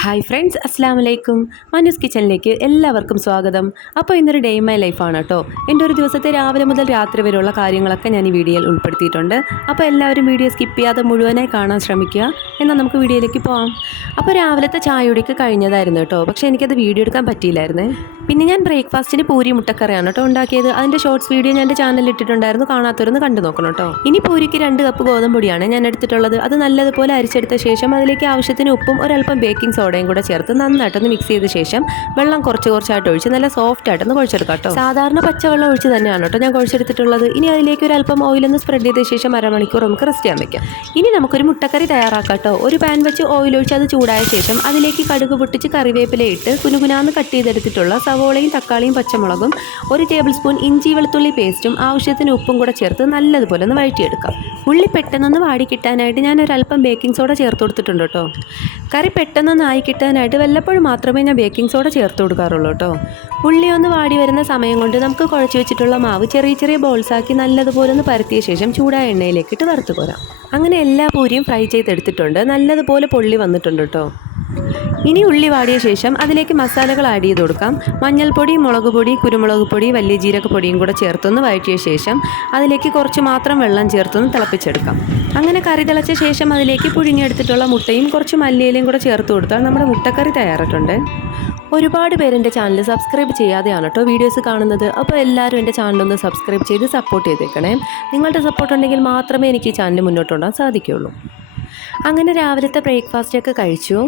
Hi friends, അസ്സാം വലൈക്കും. മനൂസ് കിച്ചണിലേക്ക് എല്ലാവർക്കും സ്വാഗതം. അപ്പോൾ ഇന്നൊരു ഡേ ഇൻ മൈ ലൈഫാണ് കേട്ടോ. എൻ്റെ ഒരു ദിവസത്തെ രാവിലെ മുതൽ രാത്രി വരെയുള്ള കാര്യങ്ങളൊക്കെ ഞാൻ ഈ വീഡിയോയിൽ ഉൾപ്പെടുത്തിയിട്ടുണ്ട്. അപ്പോൾ എല്ലാവരും വീഡിയോ സ്കിപ്പ് ചെയ്യാതെ മുഴുവനായി കാണാൻ ശ്രമിക്കുക. എന്നാൽ നമുക്ക് വീഡിയോയിലേക്ക് പോകാം. അപ്പോൾ രാവിലത്തെ ചായയുടെയൊക്കെ കഴിഞ്ഞതായിരുന്നു കേട്ടോ. പക്ഷേ എനിക്കത് വീഡിയോ എടുക്കാൻ പറ്റിയില്ലായിരുന്നേ. പിന്നെ ഞാൻ ബ്രേക്ക്ഫാസ്റ്റിന് പൂരി മുട്ടക്കറിയാണ് കേട്ടോ ഉണ്ടാക്കിയത്. അതിൻ്റെ ഷോർട്സ് വീഡിയോ ഞാൻ എൻ്റെ ചാനലിൽ ഇട്ടിട്ടുണ്ടായിരുന്നു. കാണാത്തവരൊന്ന് കണ്ടു നോക്കണം കേട്ടോ. ഇനി പൂരിക്ക് 2 കപ്പ് ഗോതമ്പൊടിയാണ് ഞാൻ എടുത്തിട്ടുള്ളത്. അത് നല്ലതുപോലെ അരിച്ചെടുത്ത ശേഷം അതിലേക്ക് ആവശ്യത്തിന് ഉപ്പും ഒരൽപ്പം ബേക്കിംഗ് സോഡയും കൂടെ ചേർത്ത് നന്നായിട്ടൊന്ന് മിക്സ് ചെയ്ത ശേഷം വെള്ളം കുറച്ചായിട്ട് ഒഴിച്ച് നല്ല സോഫ്റ്റ് ആയിട്ടൊന്ന് കുഴച്ചെടുക്കാം കേട്ടോ. സാധാരണ പച്ചവെള്ളം ഒഴിച്ച് തന്നെയാണ് കേട്ടോ ഞാൻ കുഴച്ചെടുത്തിട്ടുള്ളത്. ഇനി അതിലേക്ക് ഒരു അല്പം ഓയിലൊന്ന് സ്പ്രെഡ് ചെയ്ത ശേഷം അരമണിക്കൂർ നമുക്ക് റെസ്റ്റ് ചെയ്യാൻ വെക്കാം. ഇനി നമുക്കൊരു മുട്ടക്കറി തയ്യാറാക്കാം കേട്ടോ. ഒരു പാൻ വെച്ച് ഓയിൽ ഒഴിച്ച് അത് ചൂടായ ശേഷം അതിലേക്ക് കടുക് പൊട്ടിച്ച് കറിവേപ്പില ഇട്ട് കുനുകുനാന്ന് കട്ട് ചെയ്തെടുത്തിട്ടുള്ള സവോളയും തക്കാളിയും പച്ചമുളകും 1 ടേബിൾ സ്പൂൺ ഇഞ്ചി വെളുത്തുള്ളി പേസ്റ്റും ആവശ്യത്തിന് ഉപ്പും കൂടെ ചേർത്ത് നല്ലതുപോലെ ഒന്ന് വഴറ്റിയെടുക്കാം. ഉള്ളി പെട്ടെന്നൊന്ന് വാടി കിട്ടാനായിട്ട് ഞാൻ ഒരല്പം ബേക്കിംഗ് സോഡ ചേർത്ത് കൊടുത്തിട്ടുണ്ട് കേട്ടോ. കറി പെട്ടെന്നൊന്ന് ആയി കിട്ടാനായിട്ട് വല്ലപ്പോഴും മാത്രമേ ഞാൻ ബേക്കിംഗ് സോഡ ചേർത്ത് കൊടുക്കാറുള്ളൂ കേട്ടോ. ഉള്ളി ഒന്ന് വാടി വരുന്ന സമയം കൊണ്ട് നമുക്ക് കുഴച്ച് വെച്ചിട്ടുള്ള മാവ് ചെറിയ ബോൾസാക്കി നല്ലതുപോലെ ഒന്ന് പരത്തിയ ശേഷം ചൂടായ എണ്ണയിലേക്കിട്ട് വറുത്ത് കോരാം. അങ്ങനെ എല്ലാ പൂരിയും ഫ്രൈ ചെയ്തെടുത്തിട്ടുണ്ട്. നല്ലതുപോലെ പൊള്ളി വന്നിട്ടുണ്ട് കേട്ടോ. ഇനി ഉള്ളി വാടിയ ശേഷം അതിലേക്ക് മസാലകൾ ആഡ് ചെയ്ത് കൊടുക്കാം. മഞ്ഞൾപ്പൊടി, മുളക് പൊടി, കുരുമുളക് പൊടി, വലിയ ജീരക പൊടിയും കൂടെ ചേർത്തൊന്ന് വഴറ്റിയ ശേഷം അതിലേക്ക് കുറച്ച് മാത്രം വെള്ളം ചേർത്തൊന്ന് തിളപ്പിച്ചെടുക്കാം. അങ്ങനെ കറി തിളച്ച ശേഷം അതിലേക്ക് പുഴുങ്ങിയെടുത്തിട്ടുള്ള മുട്ടയും കുറച്ച് മല്ലിയിലയും കൂടെ ചേർത്ത് കൊടുത്താൽ നമ്മുടെ മുട്ടക്കറി തയ്യാറായിട്ടുണ്ട്. ഒരുപാട് പേര് എൻ്റെ ചാനൽ സബ്സ്ക്രൈബ് ചെയ്യാതെയാണ് കേട്ടോ വീഡിയോസ് കാണുന്നത്. അപ്പോൾ എല്ലാവരും എൻ്റെ ചാനലൊന്ന് സബ്സ്ക്രൈബ് ചെയ്ത് സപ്പോർട്ട് ചെയ്തേക്കണേ. നിങ്ങളുടെ സപ്പോർട്ട് ഉണ്ടെങ്കിൽ മാത്രമേ എനിക്ക് ഈ ചാനൽ മുന്നോട്ട് കൊണ്ടുപോകാൻ സാധിക്കുകയുള്ളൂ. അങ്ങനെ രാവിലത്തെ ബ്രേക്ക്ഫാസ്റ്റൊക്കെ കഴിച്ചു.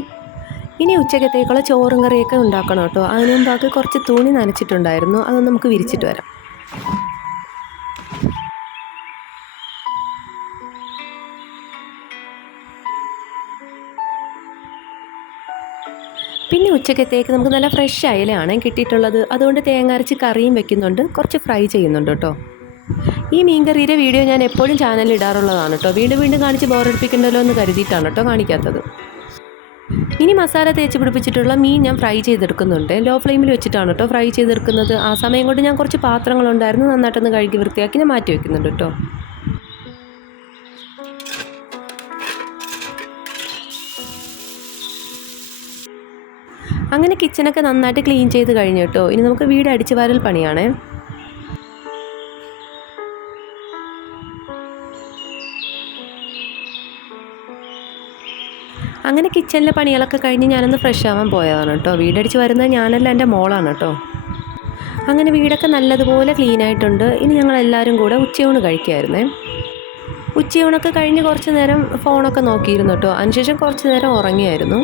ഇനി ഉച്ചക്കത്തേക്കുള്ള ചോറും കറിയൊക്കെ ഉണ്ടാക്കണം കേട്ടോ. അതിന് മുമ്പാക്കി കുറച്ച് തുണി നനച്ചിട്ടുണ്ടായിരുന്നു. അതൊന്ന് നമുക്ക് വിരിച്ചിട്ട് വരാം. പിന്നെ ഉച്ചക്കത്തേക്ക് നമുക്ക് നല്ല ഫ്രഷ് അയലയാണ് കിട്ടിയിട്ടുള്ളത്. അതുകൊണ്ട് തേങ്ങ അരച്ച് കറിയും വെക്കുന്നുണ്ട്, കുറച്ച് ഫ്രൈ ചെയ്യുന്നുണ്ട് കേട്ടോ. ഈ മീൻകറിയുടെ വീഡിയോ ഞാൻ എപ്പോഴും ചാനലിൽ ഇടാറുള്ളതാണ് കേട്ടോ. വീണ്ടും കാണിച്ച് ബോറടിപ്പിക്കണ്ടല്ലോ എന്ന് കരുതിയിട്ടാണ് കേട്ടോ കാണിക്കാത്തത്. ഇനി മസാല തേച്ച് പിടിപ്പിച്ചിട്ടുള്ള മീൻ ഞാൻ ഫ്രൈ ചെയ്തെടുക്കുന്നുണ്ട്. ലോ ഫ്ലെയിമിൽ വെച്ചിട്ടാണ് കേട്ടോ ഫ്രൈ ചെയ്തെടുക്കുന്നത്. ആ സമയം കൊണ്ട് ഞാൻ കുറച്ച് പാത്രങ്ങളുണ്ടായിരുന്നു, നന്നായിട്ടൊന്ന് കഴുകി വൃത്തിയാക്കി ഞാൻ മാറ്റി വെക്കുന്നുണ്ട് കേട്ടോ. അങ്ങനെ കിച്ചണൊക്കെ നന്നായിട്ട് ക്ലീൻ ചെയ്ത് കഴിഞ്ഞു കേട്ടോ. ഇനി നമുക്ക് വീട് അടിച്ചു വാരൽ പണിയാണ്. അങ്ങനെ കിച്ചണിലെ പണികളൊക്കെ കഴിഞ്ഞ് ഞാനൊന്ന് ഫ്രഷ് ആവാൻ പോയതാണ് കേട്ടോ. വീടടിച്ച് വരുന്നത് ഞാനല്ല, എൻ്റെ മോളാണ് കേട്ടോ. അങ്ങനെ വീടൊക്കെ നല്ലതുപോലെ ക്ലീൻ ആയിട്ടുണ്ട്. ഇനി ഞങ്ങളെല്ലാവരും കൂടെ ഉച്ചയൂണ് കഴിക്കുമായിരുന്നേ. ഉച്ചയൂണൊക്കെ കഴിഞ്ഞ് കുറച്ച് നേരം ഫോണൊക്കെ നോക്കിയിരുന്നു കേട്ടോ. അതിനുശേഷം കുറച്ച് നേരം ഉറങ്ങിയായിരുന്നു.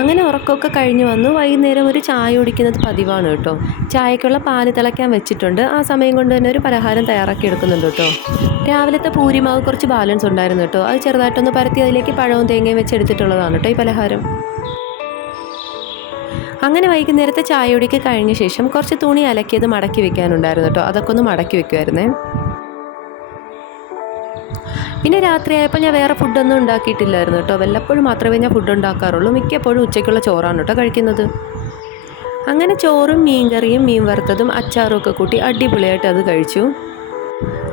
അങ്ങനെ ഉറക്കമൊക്കെ കഴിഞ്ഞ് വന്നു. വൈകുന്നേരം ഒരു ചായ കുടിക്കുന്നത് പതിവാണ് കേട്ടോ. ചായക്കുള്ള പാല് തിളയ്ക്കാൻ വെച്ചിട്ടുണ്ട്. ആ സമയം കൊണ്ട് തന്നെ ഒരു പലഹാരം തയ്യാറാക്കി എടുക്കുന്നുണ്ട് കേട്ടോ. രാവിലത്തെ പൂരിമാവ് കുറച്ച് ബാലൻസ് ഉണ്ടായിരുന്നു കേട്ടോ. അത് ചെറുതായിട്ടൊന്ന് പരത്തി അതിലേക്ക് പഴവും തേങ്ങയും വെച്ചെടുത്തിട്ടുള്ളതാണ് കേട്ടോ ഈ പലഹാരം. അങ്ങനെ വൈകുന്നേരത്തെ ചായയോടൊക്കെ കഴിഞ്ഞ ശേഷം കുറച്ച് തുണി അലക്കിയത് മടക്കി വെക്കാനുണ്ടായിരുന്നു കേട്ടോ. അതൊക്കെ ഒന്ന് മടക്കി വെക്കുമായിരുന്നേ. പിന്നെ രാത്രിയായപ്പോൾ ഞാൻ വേറെ ഫുഡൊന്നും ഉണ്ടാക്കിയിട്ടില്ലായിരുന്നു കേട്ടോ. വല്ലപ്പോഴും മാത്രമേ ഞാൻ ഫുഡ് ഉണ്ടാക്കാറുള്ളൂ. മിക്കപ്പോഴും ഉച്ചയ്ക്കുള്ള ചോറാണ് കേട്ടോ കഴിക്കുന്നത്. അങ്ങനെ ചോറും മീൻകറിയും മീൻ വറുത്തതും അച്ചാറും ഒക്കെ കൂട്ടി അടിപൊളിയായിട്ട് അത് കഴിച്ചു.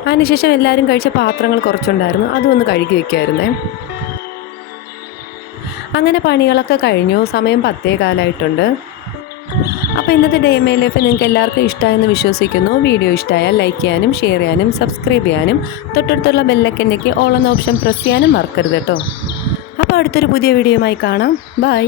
അതിനുശേഷം എല്ലാവരും കഴിച്ച പാത്രങ്ങൾ കുറച്ചുണ്ടായിരുന്നു, അതും ഒന്ന് കഴുകി വയ്ക്കുമായിരുന്നേ. അങ്ങനെ പണികളൊക്കെ കഴിഞ്ഞു. സമയം 10:15 അപ്പോൾ ഇന്നത്തെ ഡേ മൈ ലൈഫ് നിങ്ങൾക്ക് എല്ലാവർക്കും ഇഷ്ടമായെന്ന് വിശ്വസിക്കുന്നു. വീഡിയോ ഇഷ്ടമായാൽ ലൈക്ക് ചെയ്യാനും ഷെയർ ചെയ്യാനും സബ്സ്ക്രൈബ് ചെയ്യാനും തൊട്ടടുത്തുള്ള ബെല്ലൈക്കനിലേക്ക് ഓൾ എന്ന ഓപ്ഷൻ പ്രസ് ചെയ്യാനും മറക്കരുത് കേട്ടോ. അപ്പോൾ അടുത്തൊരു പുതിയ വീഡിയോയുമായി കാണാം. ബൈ.